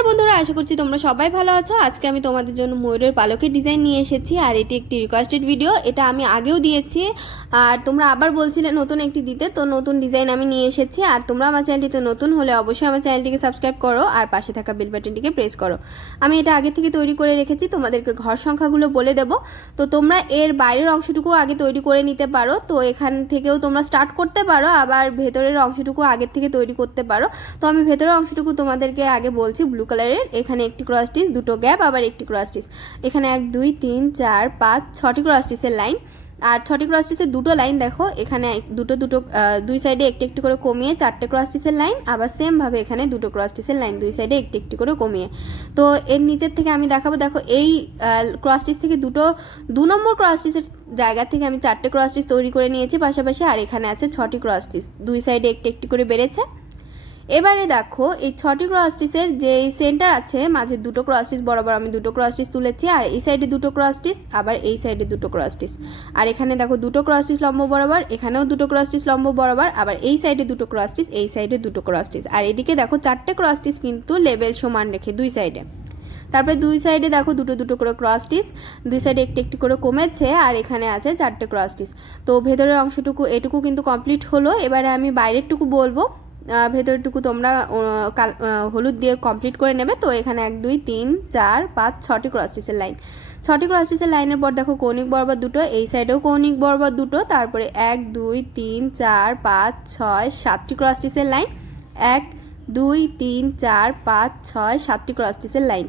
নমস্কার বন্ধুরা, আশা করছি তোমরা সবাই ভালো আছো। আজকে আমি তোমাদের জন্য ময়ূরের পালকের ডিজাইন নিয়ে এসেছি আর এটি একটি রিকোয়েস্টেড ভিডিও। এটা আমি আগেও দিয়েছি আর তোমরা আবার বলছিলে নতুন একটি দিতে, তো নতুন ডিজাইন আমি নিয়ে এসেছি। আর তোমরা আমার চ্যানেলটিতে নতুন হলে অবশ্যই আমার চ্যানেলটিকে সাবস্ক্রাইব করো আর পাশে থাকা বেল বাটনটিকে প্রেস করো। আমি এটা আগে থেকে তৈরি করে রেখেছি, তোমাদেরকে ঘর সংখ্যাগুলো বলে দেবো। তো তোমরা এর বাইরের অংশটুকু আগে তৈরি করে নিতে পারো, তো এখান থেকেও তোমরা স্টার্ট করতে পারো, আবার ভেতরের অংশটুকু আগের থেকে তৈরি করতে পারো। তো আমি ভেতরের অংশটুকু তোমাদেরকে আগে বলছি। ব্লু কালারের এখানে একটি ক্রস স্টিচ, দুটো গ্যাপ, আবার একটি ক্রস স্টিচ। এখানে 1 2 3 4 5 6টি ক্রস স্টিচের লাইন। আর 6টি ক্রস স্টিচের দুটো লাইন দেখো, এখানে দুটো দুই সাইডে একটি একটি করে কমিয়ে 4টে ক্রস স্টিচের লাইন, আবার সেম ভাবে এখানে দুটো ক্রস স্টিচের লাইন, দুই সাইডে একটি একটি করে কমিয়ে। তো এর নিচের থেকে আমি দেখাবো, দেখো এই ক্রস স্টিচ থেকে দু নম্বর ক্রস স্টিচের জায়গা থেকে আমি 4টে ক্রস স্টিচ তৈরি করে নিয়েছি পাশাপাশি। আর এখানে আছে 6টি ক্রস স্টিচ, দুই সাইডে একটি একটি করে বেড়েছে। এবারে দেখো এই 6টি ক্রস স্টিচের যে সেন্টার আছে, মাঝে দুটো ক্রস স্টিচ বরাবর আমি দুটো ক্রস স্টিচ তুলেছি, আর এই সাইডে দুটো ক্রস স্টিচ, আবার এই সাইডে দুটো ক্রস স্টিচ। আর এখানে দেখো দুটো ক্রস স্টিচ লম্ব বরাবর, এখানেও দুটো ক্রস স্টিচ লম্ব বরাবর, আবার এই সাইডে দুটো ক্রস স্টিচ, এই সাইডে দুটো ক্রস স্টিচ। আর এদিকে দেখো 4টে ক্রস স্টিচ কিন্তু লেভেল সমান রেখে দুই সাইডে। তারপরে দুই সাইডে দেখো দুটো দুটো করে ক্রস স্টিচ, দুই সাইডে একটি একটি করে কমেছে, আর এখানে আছে 4টে ক্রস স্টিচ। তো ভেতরের অংশটুকু এটুকু কিন্তু কমপ্লিট হলো। এবারে আমি বাইরেরটুকু বলবো, ভেতরটুকু তোমরা হলুদ দিয়ে কমপ্লিট করে নেবে। তো এখানে 1 2 3 4 5 6টি ক্রস স্টিচের লাইন। 6টি ক্রস স্টিচের লাইনের পর দেখো কৌণিক বরাবর দুটো, এই সাইডেও কৌণিক বরাবর দুটো, তারপরে 1 2 3 4 5 6 7টি ক্রস স্টিচের লাইন, 1 2 3 4 5 6 7টি ক্রস স্টিচের লাইন।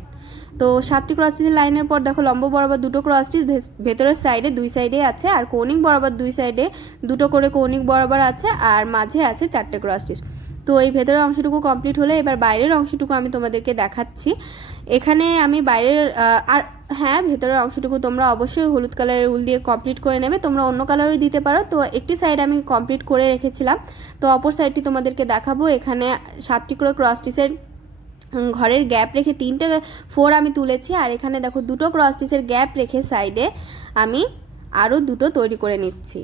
তো 7টি ক্রস স্টিচের লাইনের পর দেখো লম্ব বরাবর দুটো ক্রস স্টিচ ভেতরের সাইডে দুই সাইডে আছে, আর কৌণিক বরাবর দুই সাইডে দুটো করে কৌণিক বরাবর আছে, আর মাঝে আছে 4টে ক্রস স্টিচ। তো এই ভেতরের অংশটুকু কমপ্লিট হলে এবার বাইরের অংশটুকু আমি তোমাদেরকে দেখাচ্ছি। এখানে আমি বাইরের আর হ্যাঁ, ভেতরের অংশটুকু তোমরা অবশ্যই হলুদ কালারের উল দিয়ে কমপ্লিট করে নেবে, তোমরা অন্য কালারও দিতে পারো। তো একটি সাইড আমি কমপ্লিট করে রেখেছিলাম, তো অপর সাইডটি তোমাদেরকে দেখাবো। এখানে 7টি করে ক্রস স্টিচের ঘরের গ্যাপ রেখে 3টে 4 আমি তুলেছি, আর এখানে দেখো দুটো ক্রস স্টিচের গ্যাপ রেখে সাইডে আমি আরও দুটো তৈরি করে নিচ্ছি।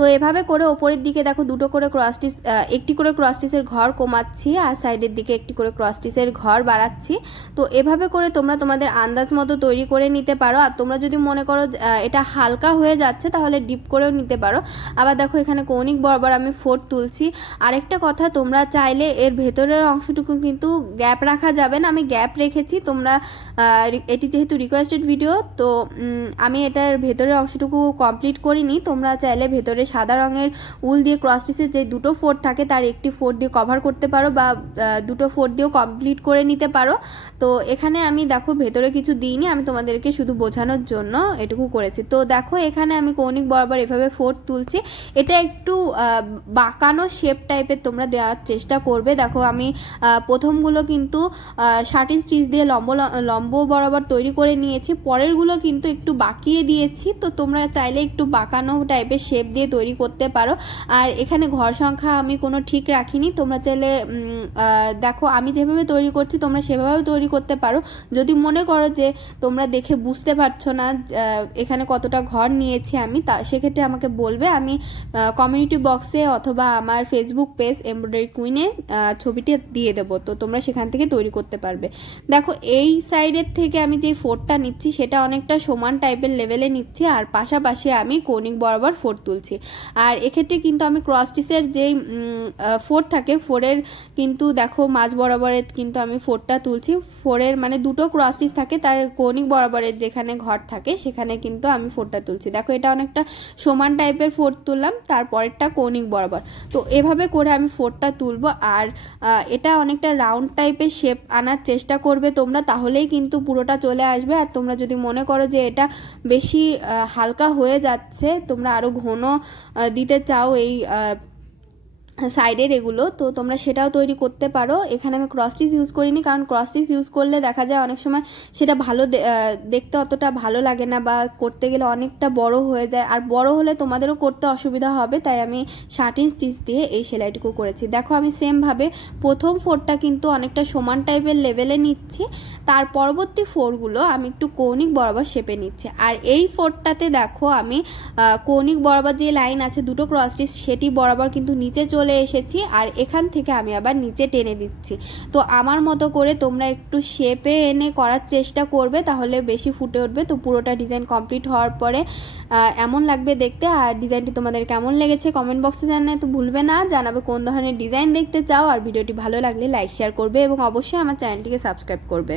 তো এভাবে করে ওপরের দিকে দেখো দুটো করে ক্রস স্টিচ, একটি করে ক্রস স্টিচের ঘর কমাচ্ছি, আর সাইডের দিকে একটি করে ক্রস স্টিচের ঘর বাড়াচ্ছি। তো এভাবে করে তোমরা তোমাদের আন্দাজ মতো তৈরি করে নিতে পারো। আর তোমরা যদি মনে করো এটা হালকা হয়ে যাচ্ছে তাহলে ডিপ করেও নিতে পারো। আবার দেখো এখানে কৌণিক বরাবর আমি 4 তুলছি। আরেকটা কথা, তোমরা চাইলে এর ভেতরের অংশটুকু কিন্তু গ্যাপ রাখা যাবে না, আমি গ্যাপ রেখেছি। তোমরা এটি যেহেতু রিকোয়েস্টেড ভিডিও, তো আমি এটার ভেতরের অংশটুকু কমপ্লিট করিনি। তোমরা চাইলে ভেতরে সাদা রঙের উল দিয়ে ক্রস স্টিচের যে দুটো 4 থাকে তার একটি 4 দিয়ে কভার করতে পারো, বা দুটো 4 দিয়েও কমপ্লিট করে নিতে পারো। তো এখানে আমি দেখো ভেতরে কিছু দিইনি, আমি তোমাদেরকে শুধু বোঝানোর জন্য এটুকু করেছি। তো দেখো এখানে আমি কৌণিক বরাবর এভাবে 4 তুলছি। এটা একটু বাঁকানো শেপ টাইপের তোমরা দেওয়ার চেষ্টা করবে। দেখো আমি প্রথমগুলো কিন্তু 60 স্টিচ দিয়ে লম্ব বরাবর তৈরি করে নিয়েছি, পরেরগুলো কিন্তু একটু বাঁকিয়ে দিয়েছি। তো তোমরা চাইলে একটু বাঁকানো টাইপের শেপ দিয়ে তৈরি করতে পারো। আর এখানে ঘর সংখ্যা আমি কোনো ঠিক রাখিনি, তোমরা চাইলে দেখো আমি যেভাবে তৈরি করছি তোমরা সেভাবেও তৈরি করতে পারো। যদি মনে করো যে তোমরা দেখে বুঝতে পারছো না এখানে কতটা ঘর নিয়েছি আমি, সেক্ষেত্রে আমাকে বলবে, আমি কমিউনিটি বক্সে অথবা আমার ফেসবুক পেজ এমব্রয়ডারি কুইনে ছবিটি দিয়ে দেবো, তো তোমরা সেখান থেকে তৈরি করতে পারবে। দেখো এই সাইডের থেকে আমি যে 4টা নিচ্ছি সেটা অনেকটা সমান টাইপের লেভেলে নিচ্ছি, আর পাশাপাশি আমি কৌণিক বরাবর 4 তুলছি। আর এক্ষেত্রে কিন্তু আমি ক্রস স্টিচের যেই 4 থাকে, 4-এর কিন্তু দেখো মাঝ বরাবরের কিন্তু আমি 4টা তুলছি। 4-এর মানে দুটো ক্রস স্টিচ থাকে, তার কৌণিক বরাবরের যেখানে ঘর থাকে সেখানে কিন্তু আমি 4টা তুলছি। দেখো এটা অনেকটা সমান টাইপের 4 তুললাম, তারপরেরটা কৌণিক বরাবর। তো এভাবে করে আমি 4টা তুলবো। আর এটা অনেকটা রাউন্ড টাইপের শেপ আনার চেষ্টা করবে তোমরা, তাহলেই কিন্তু পুরোটা চলে আসবে। আর তোমরা যদি মনে করো যে এটা বেশি হালকা হয়ে যাচ্ছে, তোমরা আরও ঘন দিতে চাও এই সাইডের এগুলো, তো তোমরা সেটাও তৈরি করতে পারো। এখানে আমি ক্রস স্টিচ ইউজ করিনি, কারণ ক্রস স্টিচ ইউজ করলে দেখা যায় অনেক সময় সেটা ভালো দেখতে অতটা ভালো লাগে না, বা করতে গেলে অনেকটা বড় হয়ে যায়, আর বড় হলে তোমাদেরও করতে অসুবিধা হবে। তাই আমি 60 স্টিচ দিয়ে এই সেলাইটুকু করেছি। দেখো আমি সেমভাবে প্রথম 4টা কিন্তু অনেকটা সমান টাইপের লেভেলে নিচ্ছি, তার পরবর্তী 4গুলো আমি একটু কৌণিক বরাবর শেপে নিচ্ছি। আর এই 4টাতে দেখো আমি কৌণিক বরাবর যে লাইন আছে দুটো ক্রস স্টিচ, সেটি বরাবর কিন্তু নিচে চলে চলে এসেছি আর এখান থেকে আমি আবার নিচে টেনে দিচ্ছি। তো আমার মতো করে তোমরা একটু শেপে এনে করার চেষ্টা করবে, তাহলে বেশি ফুটে উঠবে। তো পুরোটা ডিজাইন কমপ্লিট হওয়ার পরে এমন লাগবে দেখতে। আর ডিজাইনটি তোমাদের কেমন লেগেছে কমেন্ট বক্সে জানাতে ভুলবে না, জানাবে কোন ধরনের ডিজাইন দেখতে চাও। আর ভিডিওটি ভালো লাগলে লাইক শেয়ার করবে এবং অবশ্যই আমার চ্যানেলটিকে সাবস্ক্রাইব করবে।